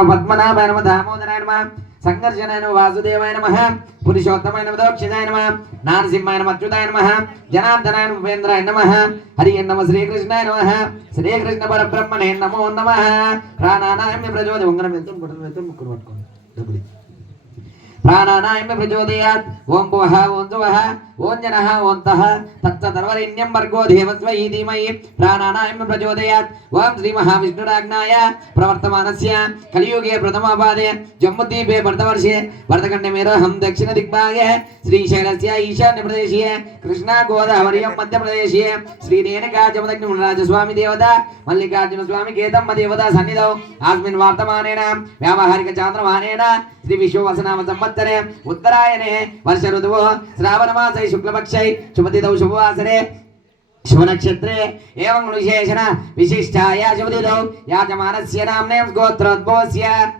పద్మనాభాయ నమః దామోదరాయ నమః సంకర్షణాయ నమః వాసుదేవాయ నమః పురుషోత్తమాయ నమః దోక్షితాయ నమః నారసింహాయ నమః అచ్యుతాయ నమః జనార్దనాయ నమః ఉపేంద్రాయ నమః హరి నమః శ్రీకృష్ణాయ నమః శ్రీకృష్ణ పరబ్రహ్మణే నమో నమః ప్రాణానాయ ప్రచోదయ ఉంగరం వెళ్తాం గుట్టలు వెళ్తాం ముక్కులు పట్టుకోండి డబ్బులు ప్రాణానాయ ప్రచోదయాత్ ఓం భువః ఓం సువః ఓం జనః ఓం తః తత్సర్వరేణ్యం భర్గో దేవస్వై ధీమహి ప్రాణానాయ ప్రచోదయాత్ ఓం శ్రీ మహావిష్ణురాజ్ఞాయ ప్రవర్తమానస్య కలియుగే ప్రథమపాదే జమ్ముద్వీపే భరతవర్షే భరతఖండే మేరోహం దక్షిణ దిగ్భాగే శ్రీశైలస్య ఈశాన్య ప్రదేశే కృష్ణా గోదావరి మధ్యప్రదేశే శ్రీరేణుకాచమదగ్నిరాజస్వామి దేవత మల్లికార్జున స్వామి కేతమ్మ దేవత సన్నిధౌ ఆస్మిన్ వర్తమానేన వ్యావహారిక చాంద్రమానేన శ్రీ విశ్వవసనామ సంవత్సరే ఉత్తరాయణే వర్ష ఋతువు శ్రావణ మాసై శుక్లపక్షై శుభతిథౌ శుభవాసరే शुभ नक्षत्रे एवं विशेषण विशिष्टाया शुभतिथौ याजमानस्य नाम्ने गोत्रोद्भवस्य